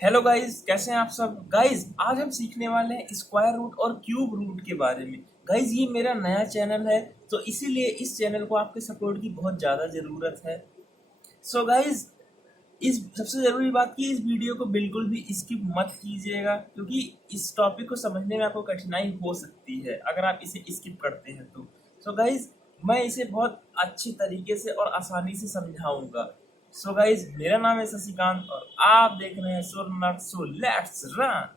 Hello guys, कैसे हैं आप सब। गाइस आज हम सीखने वाले हैं स्क्वायर रूट और क्यूब रूट के बारे में। गाइस ये मेरा नया चैनल है, तो इसीलिए इस चैनल को आपके सपोर्ट की बहुत ज़्यादा ज़रूरत है। सो गाइस, इस सबसे ज़रूरी बात कि इस वीडियो को बिल्कुल भी स्किप मत कीजिएगा, क्योंकि इस टॉपिक को समझने में आपको कठिनाई हो सकती है अगर आप इसे स्किप करते हैं तो। सो गाइस, मैं इसे बहुत अच्छे तरीके से और आसानी से समझाऊंगा। सो गाइस, मेरा नाम है शशिकांत और आप देख रहे हैं सुरनट। So let's run.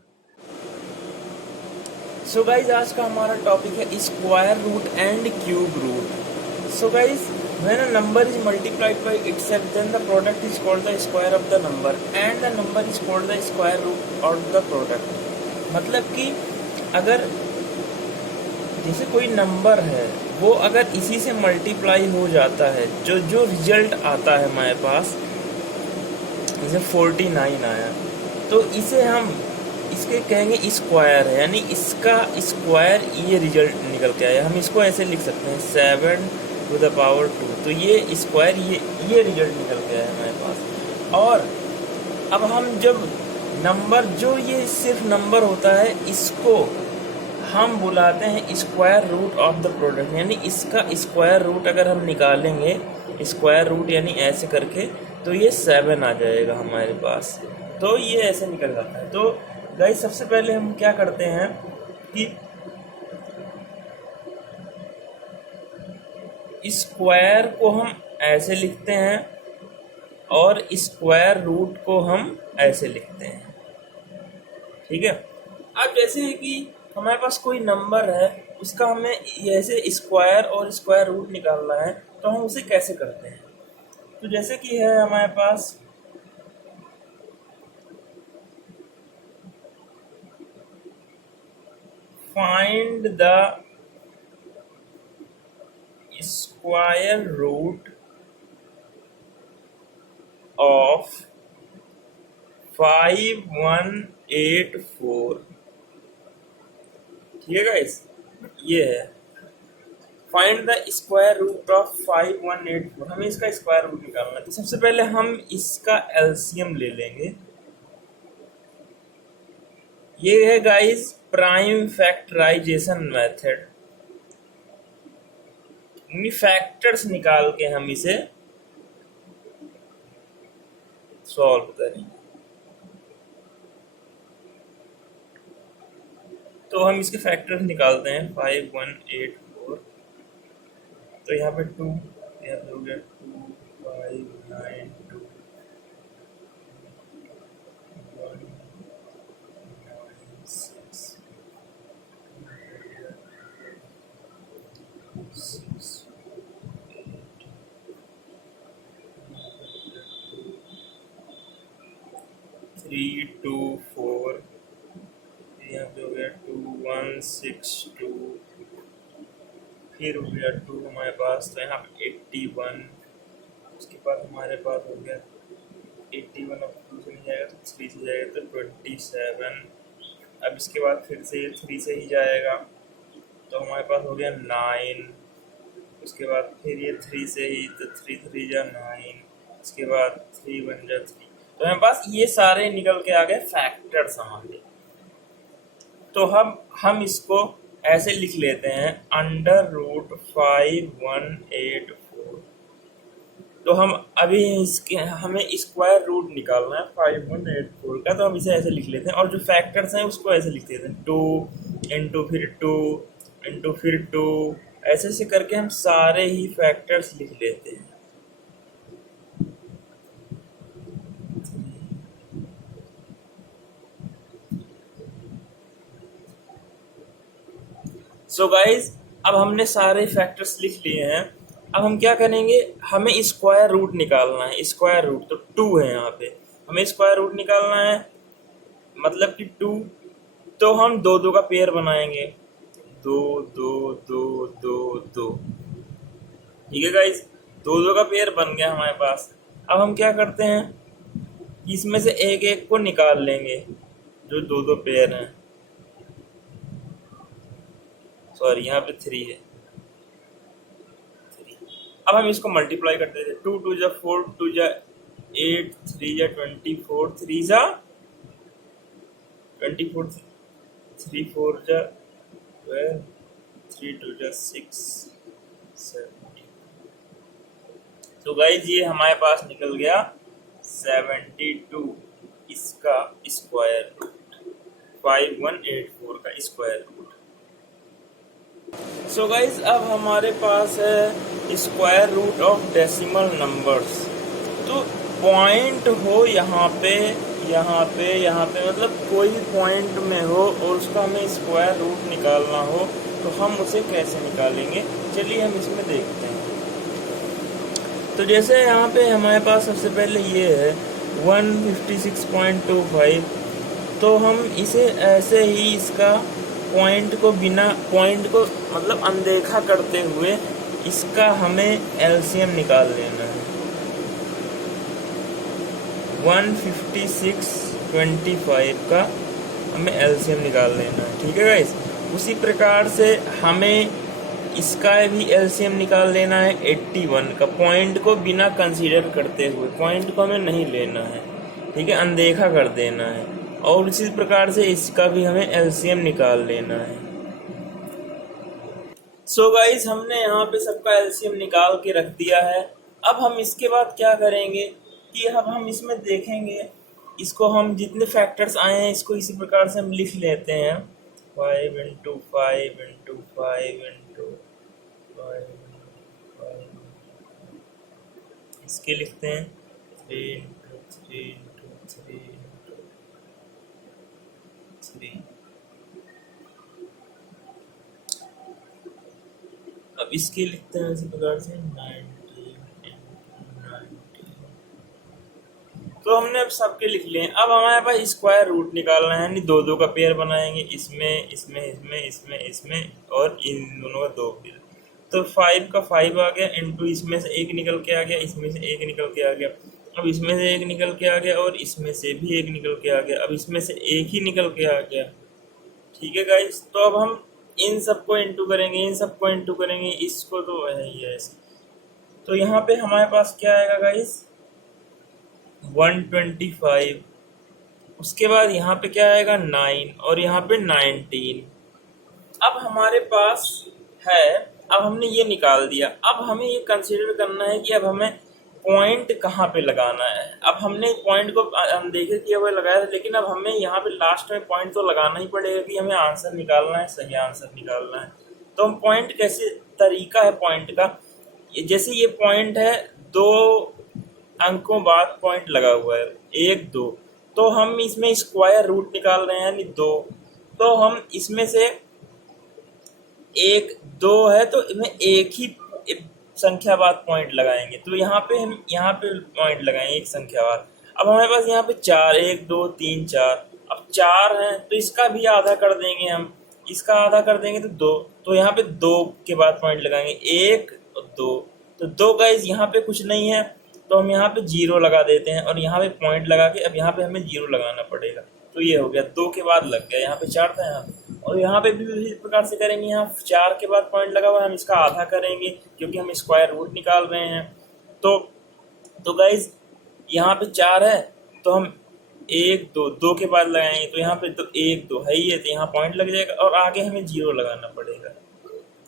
So guys, आज का हमारा टॉपिक है square root and cube root. So guys, when a number is multiplied by itself, then the product is called the square of the number and the number is called the square root of the product। मतलब कि अगर जैसे कोई number है, वो अगर इसी से मल्टीप्लाई हो जाता है, जो जो रिजल्ट आता है हमारे पास, जैसे 49 आया, तो इसे हम इसके कहेंगे स्क्वायर है, यानी इसका स्क्वायर ये रिजल्ट निकल के आया। हम इसको ऐसे लिख सकते हैं 7⁻², तो ये स्क्वायर ये रिजल्ट निकल के आया हमारे पास। और अब हम जब नंबर, जो ये सिर्फ नंबर होता है, इसको हम बुलाते हैं square root of the product, यानी इसका स्क्वायर रूट अगर हम निकालेंगे, स्क्वायर रूट यानी ऐसे करके, तो ये 7 आ जाएगा हमारे पास। तो ये ऐसे निकल जाता है। तो गाइस, सबसे पहले हम क्या करते हैं कि स्क्वायर को हम ऐसे लिखते हैं और स्क्वायर रूट को हम ऐसे लिखते हैं। ठीक है। अब जैसे है कि हमारे पास कोई नंबर है, उसका हमें ऐसे स्क्वायर और स्क्वायर रूट निकालना है, तो हम उसे कैसे करते हैं। तो जैसे कि है हमारे पास find the square root of 5184। ठीक है गाइस, ये है find the square root of 5184। हमें इसका स्क्वायर रूट निकालना है। तो सबसे पहले हम इसका एलसीएम ले लेंगे। ये है guys prime factorization method, factors निकाल के हम इसे सॉल्व करेंगे। तो हम इसके फैक्टर्स निकालते हैं 5184। तो यहाँ पे 2, यहाँ पे हो गया 2592 324, यहाँ पे हो गया 2162, फिर हो गया 2 हमारे पास, तो यहाँ पे 81। उसके बाद हमारे पास हो गया 81, अब 2 से नहीं जाएगा तो 3 से जाएगा तो 27। अब इसके बाद फिर से 3 से ही जाएगा, तो हमारे पास हो गया 9। उसके बाद फिर ये 3 से ही, तो 3 3 जा 9। इसके बाद 3 1 जा 3। तो हमारे पास ये सारे निकल के आ गए फैक्टर्स हमारे। तो हम इसको ऐसे लिख लेते हैं √5184। तो हम अभी इसके हमें स्क्वायर रूट निकालना है 5184 का, तो हम इसे ऐसे लिख लेते हैं। और जो फैक्टर्स हैं उसको ऐसे लिख देते हैं 2 इंटू फिर 2 इंटू फिर 2, ऐसे ऐसे करके हम सारे ही फैक्टर्स लिख लेते हैं। सो गाइज, अब हमने सारे फैक्टर्स लिख लिए हैं। अब हम क्या करेंगे, हमें स्क्वायर रूट निकालना है। स्क्वायर रूट तो 2 है, यहाँ पे हमें स्क्वायर रूट निकालना है, मतलब कि 2। तो हम 2 2 का पेयर बनाएंगे, 2 2 2 2 2। ठीक है गाइज, 2 2 का पेयर बन गया हमारे पास। अब हम क्या करते हैं, इसमें से एक एक को निकाल लेंगे, जो 2 2 पेयर हैं। सॉरी, यहाँ पे 3 है। अब हम इसको मल्टीप्लाई करते थे, 2 2 जा 4, 2 जा 8, 3 जा 24, 3 जा 24, 3 4 जा 12, 3 2 जा 6 70। तो गाइज ये हमारे पास निकल गया 72 इसका स्क्वायर रूट, 5184 का स्क्वायर रूट। सो गाइज अब हमारे पास है square root of decimal numbers. तो पॉइंट हो यहाँ पे मतलब कोई भी पॉइंट में हो और उसका हमें स्क्वायर रूट निकालना हो तो हम उसे कैसे निकालेंगे, चलिए हम इसमें देखते हैं। तो जैसे यहाँ पे हमारे पास सबसे पहले ये है 156.25, तो हम इसे ऐसे ही इसका पॉइंट को मतलब अनदेखा करते हुए इसका हमें एलसीएम निकाल लेना है। 156.25 का हमें एलसीएम निकाल लेना है, ठीक है गाइस। उसी प्रकार से हमें इसका भी एलसीएम निकाल लेना है 81 का, पॉइंट को बिना कंसीडर करते हुए, पॉइंट को हमें नहीं लेना है, ठीक है, अनदेखा कर देना है। और इसी प्रकार से इसका भी हमें एलसीएम निकाल लेना है। सो गाइस हमने यहाँ पे सबका एलसीएम निकाल के रख दिया है। अब हम इसके बाद क्या करेंगे कि अब हम इसमें देखेंगे, इसको हम जितने फैक्टर्स आए हैं इसको इसी प्रकार से हम लिख लेते हैं। 5 × 5 × 5 × 5 इसके लिखते हैं 3 × 3 × 3 × 3। अब इसके लिखते हैं इसी प्रकार से 19 × 19। तो हमने अब सबके लिख लिए। अब हमारे पास स्क्वायर रूट निकालना है, यानी 2 2 का पेयर बनाएंगे, इसमें और इन दोनों का 2 पेयर। तो 5 का 5 आ गया, इंटू इसमें से 1 निकल के आ गया, इसमें से 1 निकल के आ गया, अब इसमें से 1 निकल के आ गया और इसमें से भी 1 निकल के आ गया, अब इसमें से 1 ही निकल के आ गया, ठीक है गाइस। तो अब हम इन सबको इंटू करेंगे, इसको तो है ही ऐसे। तो यहाँ पे हमारे पास क्या आएगा गाइस 125, उसके बाद यहाँ पे क्या आएगा 9 और यहाँ पे 19। अब हमारे पास है, अब हमने ये निकाल दिया। अब हमें ये कंसीडर करना है कि अब हमें पॉइंट कहाँ पे लगाना है। अब हमने पॉइंट को अनदेखा किया हुआ लगाया था, लेकिन अब हमें यहाँ पे लास्ट में पॉइंट तो लगाना ही पड़ेगा कि हमें आंसर निकालना है, सही आंसर निकालना है। तो हम पॉइंट कैसे, तरीका है पॉइंट का, जैसे ये पॉइंट है 2 अंकों बाद पॉइंट लगा हुआ है 1 2, तो हम इसमें स्क्वायर रूट निकाल रहे हैं यानी 2, तो हम इसमें से 1 2 है तो इसमें एक ही संख्या बाद पॉइंट लगाएंगे। तो यहाँ पे हम पॉइंट लगाएंगे एक संख्या बाद। अब हमारे पास यहाँ पे 4 1 2 3 4, अब 4 है तो इसका भी आधा कर देंगे, हम इसका आधा कर देंगे तो 2, तो यहाँ पे 2 के बाद पॉइंट लगाएंगे 1 और 2, तो 2 गाइस यहाँ पे कुछ नहीं है तो हम यहाँ पे 0 लगा देते हैं और यहाँ पे पॉइंट लगा के अब यहाँ पे हमें 0 लगाना पड़ेगा। तो ये हो गया 2 के बाद लग गया, यहाँ पे 4 था यहाँ पे, और यहाँ पे भी इसी प्रकार से करेंगे। यहाँ 4 के बाद पॉइंट लगा हुआ है, हम इसका आधा करेंगे क्योंकि हम स्क्वायर रूट निकाल रहे हैं। तो गाइज यहाँ पे 4 है तो हम 1 2 2 के बाद लगाएंगे, तो यहाँ पे तो 1 2 है ही है तो यहाँ पॉइंट लग जाएगा और आगे हमें 0 लगाना पड़ेगा।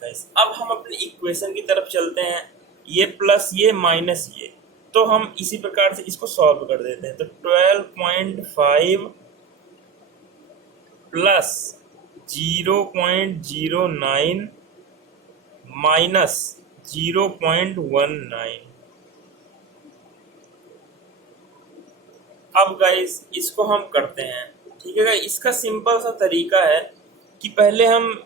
गाइज अब हम अपने इक्वेशन की तरफ चलते हैं, ये प्लस ये माइनस ये, तो हम इसी प्रकार से इसको सॉल्व कर देते हैं। तो 12.5 प्लस 0.09 माइनस 0.19। अब गाइस इसको हम करते हैं, ठीक है गाइस। इसका सिंपल सा तरीका है कि पहले हम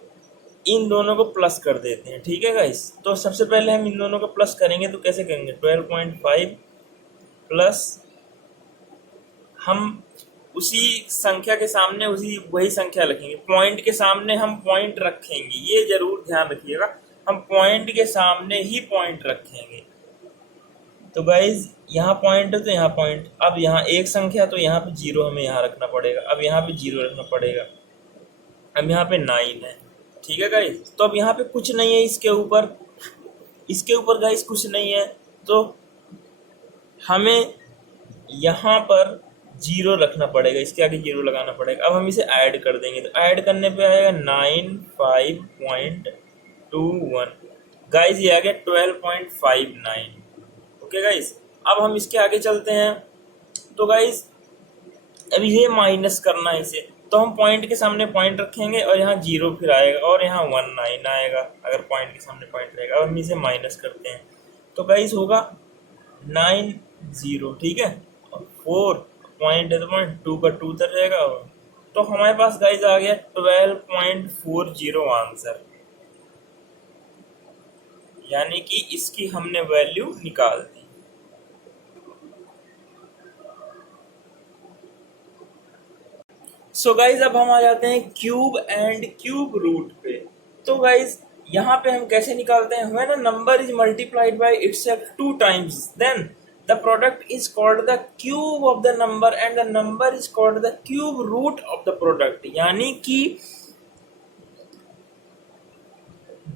इन दोनों को प्लस कर देते हैं, ठीक है गाइस। तो सबसे पहले हम इन दोनों को प्लस करेंगे, तो कैसे करेंगे 12.5 प्लस, हम उसी संख्या के सामने वही संख्या लिखेंगे, पॉइंट के सामने हम पॉइंट रखेंगे, ये जरूर ध्यान रखिएगा, हम पॉइंट के सामने ही पॉइंट रखेंगे। तो गाइज यहाँ पॉइंट है तो यहाँ पॉइंट, अब यहाँ एक संख्या तो यहाँ पे 0 हमें यहाँ रखना पड़ेगा, अब यहाँ पे 0 रखना पड़ेगा, अब यहाँ पे 9 है, ठीक है गाइज। तो अब यहाँ पे कुछ नहीं है, इसके ऊपर गाइज कुछ नहीं है, तो हमें यहाँ पर जीरो रखना पड़ेगा, इसके आगे जीरो लगाना पड़ेगा। अब हम इसे ऐड कर देंगे, तो ऐड करने पे आएगा 95.21। गाइज ये आ गया 12.59। ओके गाइज, अब हम इसके आगे चलते हैं। तो गाइज अब ये माइनस करना है इसे, तो हम पॉइंट के सामने पॉइंट रखेंगे और यहाँ जीरो फिर आएगा और यहाँ 19 आएगा अगर पॉइंट के सामने पॉइंट रहेगा। अब हम इसे माइनस करते हैं, तो गाइज होगा 90, ठीक है, और 4 पॉइंट है तो पॉइंट 2 का 2 उधर रहेगा। तो हमारे पास गाइज आ गया 12.40 आंसर, यानी कि इसकी हमने वैल्यू निकाल दी। सो गाइज अब हम आ जाते हैं क्यूब एंड क्यूब रूट पे। तो गाइज यहाँ पे हम कैसे निकालते हैं, when a number is multiplied by itself 2 times then the product is called the cube of the number and the number is called the cube root of the product. यानी कि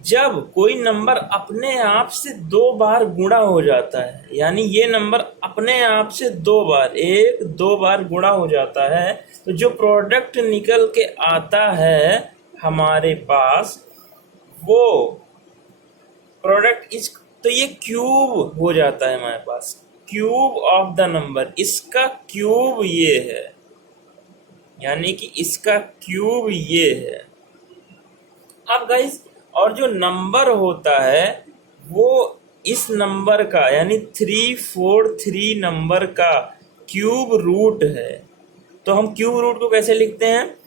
जब कोई नंबर अपने आप से 2 बार गुणा हो जाता है, यानी ये नंबर अपने आप से 2 बार 1-2 बार गुणा हो जाता है, तो जो प्रोडक्ट निकल के आता है हमारे पास वो प्रोडक्ट इस, तो ये क्यूब हो जाता है हमारे पास, क्यूब ऑफ द नंबर। इसका क्यूब ये है, यानी कि इसका क्यूब ये है। अब गाइस और जो नंबर होता है वो इस नंबर का, यानी 343 नंबर का क्यूब रूट है। तो हम क्यूब रूट को कैसे लिखते हैं,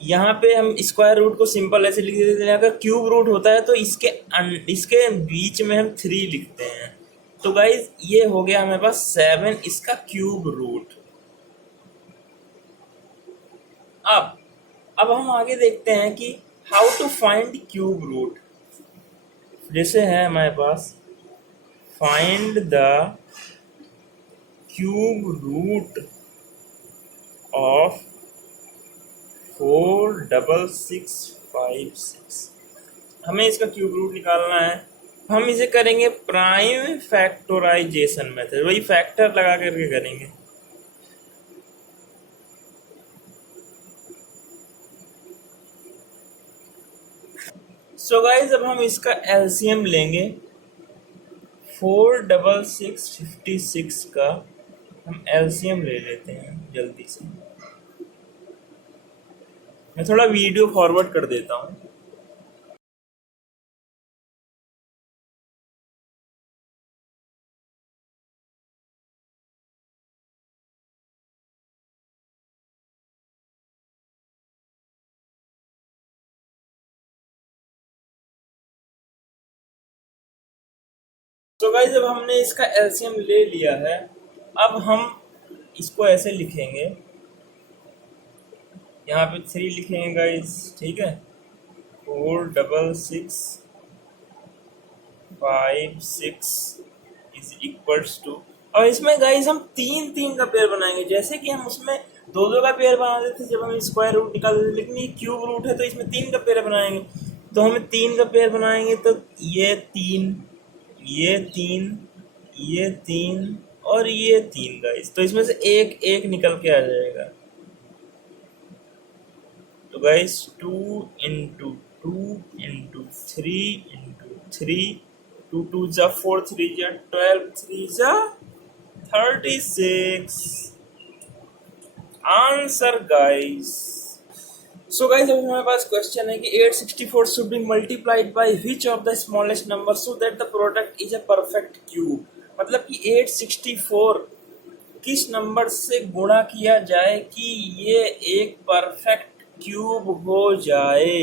यहाँ पे हम स्क्वायर रूट को सिंपल ऐसे लिख देते हैं। अगर क्यूब रूट होता है तो इसके बीच में हम 3 लिखते हैं। तो गाइज ये हो गया हमारे पास 7 इसका क्यूब रूट। अब हम आगे देखते हैं कि how to find cube root. जैसे है हमारे पास find the cube root of 46656। हमें इसका क्यूब रूट निकालना है। हम इसे करेंगे प्राइम फैक्टराइजेशन मेथड, वही फैक्टर लगा करके करेंगे। सो गाइज अब हम इसका एलसीएम लेंगे। 46656 का हम एलसीएम ले लेते हैं जल्दी से। मैं थोड़ा वीडियो फॉरवर्ड कर देता हूँ। तो गाइस जब हमने इसका एलसीएम ले लिया है, अब हम इसको ऐसे लिखेंगे, यहाँ पे 3 लिखेंगे गाइस, ठीक है। 46656 इज इक्वल्स टू, और इसमें गाइस हम 3-3 का पेयर बनाएंगे, जैसे कि हम उसमें 2-2 का पेयर बनाते थे जब हम स्क्वायर रूट निकालते थे, लेकिन ये क्यूब रूट है तो इसमें 3 का पेयर बनाएंगे। तो हमें 3 का पेयर बनाएंगे, तो ये 3, ये 3, ये 3 और ये 3 गाइस, तो इसमें से एक एक निकल के आ जाएगा। तो गाइस 2 इंटू 2 इंटू 3 इंटू 3, 2 2 जा 4 3 जा 12 3 जा 36 आंसर गाइस। सो गाइस अब हमारे पास क्वेश्चन है कि 864 should be multiplied by which of the smallest number so that the product is a perfect cube। मतलब कि 864 किस नंबर से गुणा किया जाए कि ये एक परफेक्ट क्यूब हो जाए,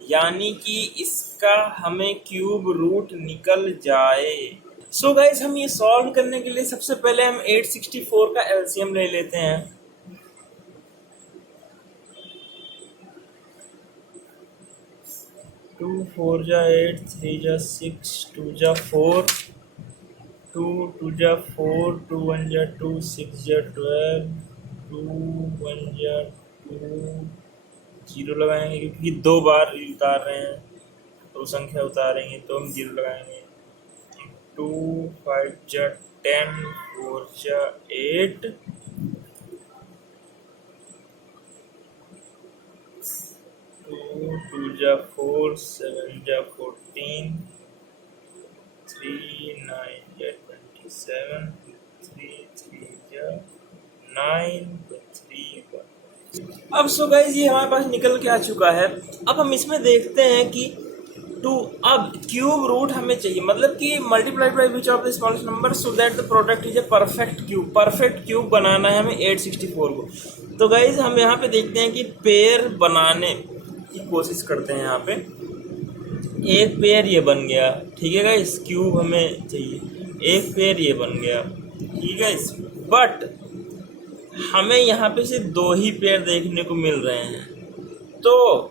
यानी कि इसका हमें क्यूब रूट निकल जाए। सो गाइस हम ये सॉल्व करने के लिए सबसे पहले हम 864 का एलसीएम ले लेते हैं। 2 4 जा 8, 3 जा 6, 2 जा 4, 2 2 जा 4, 2 1 जा 2, 6 जा 12, 2 1 जा 2, 0 लगाएंगे क्योंकि 2 बार उतार रहे हैं, 2 संख्या उतारेंगे तो हम 0 लगाएंगे। 2 5 जा 10, 4 जा 8, जा 4, 7 जा 14, 3 9 जा 27, 3 जा 9, 3 1। अब सो गाइस ये हमारे पास निकल के आ चुका है। अब हम इसमें देखते हैं कि अब क्यूब रूट हमें चाहिए, मतलब कि multiplied by which of the smallest number so that the product is a perfect cube बनाना है हमें 864 को। तो गाइज हम यहाँ पे देखते हैं कि पेयर बनाने की कोशिश करते हैं। यहाँ पे एक पेयर ये बन गया, ठीक है गाइज, क्यूब हमें चाहिए, एक पेयर ये बन गया, ठीक है गाइज, बट हमें यहाँ पे सिर्फ 2 ही पेयर देखने को मिल रहे हैं। तो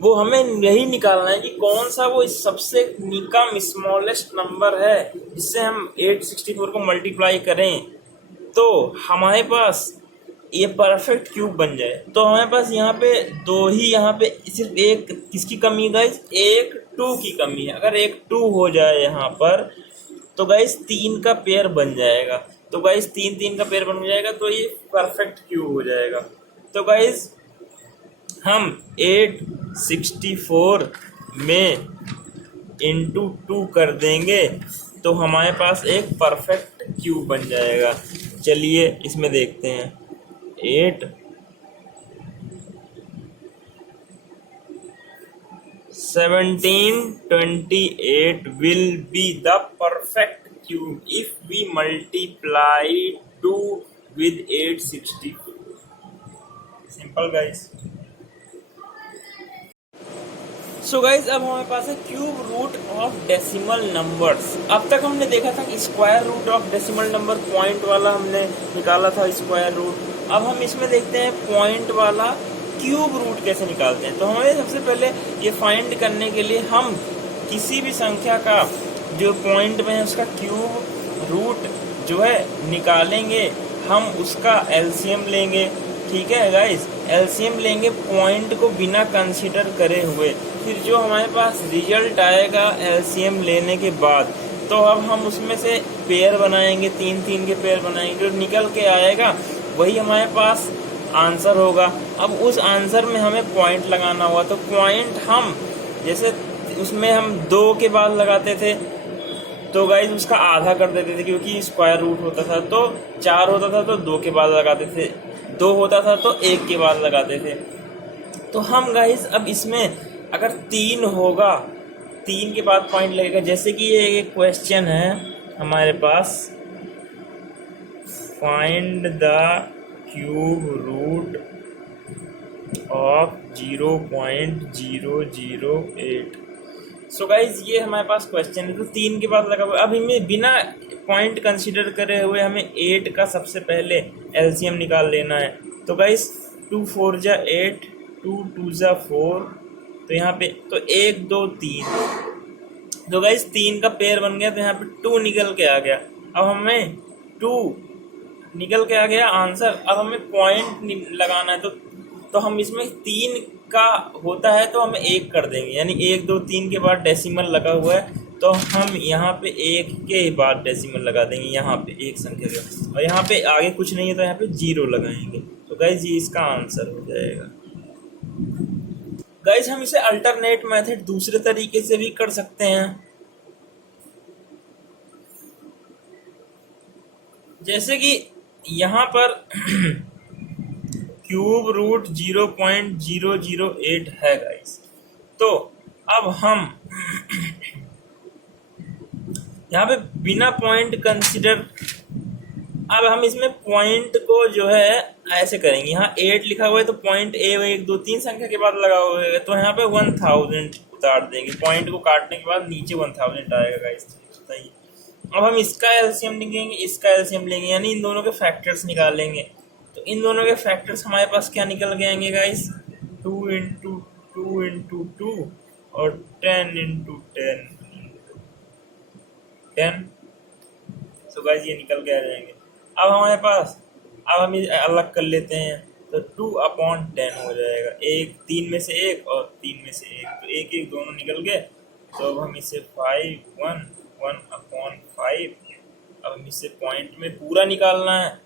हमें यही निकालना है कि कौन सा वो सबसे कम स्मॉलेस्ट नंबर है जिससे हम 864 को मल्टीप्लाई करें तो हमारे पास ये परफेक्ट क्यूब बन जाए। तो हमारे पास यहाँ पे 2 ही, यहाँ पे सिर्फ एक किसकी कमी है गाइस, एक 2 की कमी है। अगर एक 2 हो जाए यहाँ पर तो गाइस 3 का पेयर बन जाएगा। तो गाइस 3 का पेयर बन जाएगा तो ये परफेक्ट क्यूब हो जाएगा। तो गाइस हम 864 में इंटू 2 कर देंगे तो हमारे पास एक परफेक्ट क्यूब बन जाएगा। चलिए इसमें देखते हैं। 8 1728 will be the perfect cube if we multiply 2 with 864. Simple guys. So guys अब हमारे पास है cube root of decimal numbers. अब तक हमने देखा था कि square root of decimal number, point वाला हमने निकाला था स्क्वायर रूट। अब हम इसमें देखते हैं पॉइंट वाला क्यूब रूट कैसे निकालते हैं। तो हमें सबसे पहले ये फाइंड करने के लिए हम किसी भी संख्या का जो पॉइंट में है उसका क्यूब रूट जो है निकालेंगे, हम उसका एलसीएम लेंगे, ठीक है गाइस, एलसीएम लेंगे पॉइंट को बिना कंसीडर करे हुए। फिर जो हमारे पास रिजल्ट आएगा एलसीएम लेने के बाद, तो अब हम उसमें से पेयर बनाएंगे, 3 के पेयर बनाएंगे, जो निकल के आएगा वही हमारे पास आंसर होगा। अब उस आंसर में हमें पॉइंट लगाना हुआ, तो पॉइंट हम जैसे उसमें हम 2 के बाद लगाते थे तो गाइस उसका आधा कर देते थे, क्योंकि स्क्वायर रूट होता था। तो 4 होता था तो 2 के बाद लगाते थे, 2 होता था तो 1 के बाद लगाते थे। तो हम गाइस अब इसमें अगर 3 होगा, 3 के बाद पॉइंट लगेगा। जैसे कि ये एक क्वेश्चन है हमारे पास, find the cube root of 0.008। So guys ये हमारे पास क्वेश्चन है, तो 3 के बाद लगा हुआ। अब हमें बिना पॉइंट कंसीडर करे हुए हमें 8 का सबसे पहले एलसीएम निकाल लेना है। तो गाइज 2 4 जा 8, 2 2 जा 4, तो यहाँ पे तो 1 2 3, तो गाइज 3 का पेयर बन गया, तो यहाँ पे 2 निकल के आ गया। अब हमें 2 निकल के आ गया आंसर। अब हमें पॉइंट लगाना है, तो हम इसमें 3 का होता है तो हम 1 कर देंगे, यानी 1 2 3 के बाद डेसिमल लगा हुआ है तो हम यहाँ पे 1 के बाद डेसिमल लगा देंगे, यहाँ पे एक संख्या का, और यहाँ पे आगे कुछ नहीं है तो यहाँ पे 0 लगाएंगे। तो गाइज ये इसका आंसर हो जाएगा। गाइज हम इसे अल्टरनेट मेथड दूसरे तरीके से भी कर सकते हैं, जैसे कि यहाँ पर क्यूब रूट 0.008 है गाइस। तो अब हम यहाँ पे बिना पॉइंट कंसीडर, अब हम इसमें पॉइंट को जो है ऐसे करेंगे, यहाँ 8 लिखा हुआ है तो पॉइंट 1 2 3 संख्या के बाद लगा हुआ है, तो यहाँ पे 1000 उतार देंगे। पॉइंट को काटने के बाद नीचे 1000 आएगा गाइस, बताइए। अब हम इसका एलसीएम लेंगे, इसका एलसीएम लेंगे, यानी इन दोनों के फैक्टर्स निकालेंगे। तो इन दोनों के फैक्टर्स हमारे पास क्या निकल के आएंगे गाइस, 2 × 2 × 2 और 10 × 10। तो गाइस ये निकल के आ जाएंगे। अब हमारे पास, अब हम अलग कर लेते हैं, तो 2/10 हो जाएगा, 3 में से 1 और 3 में से 1, तो 1 1 दोनों निकल गए। तो अब हम इसे 5 1 1/5, अब हम इसे पॉइंट में पूरा निकालना है,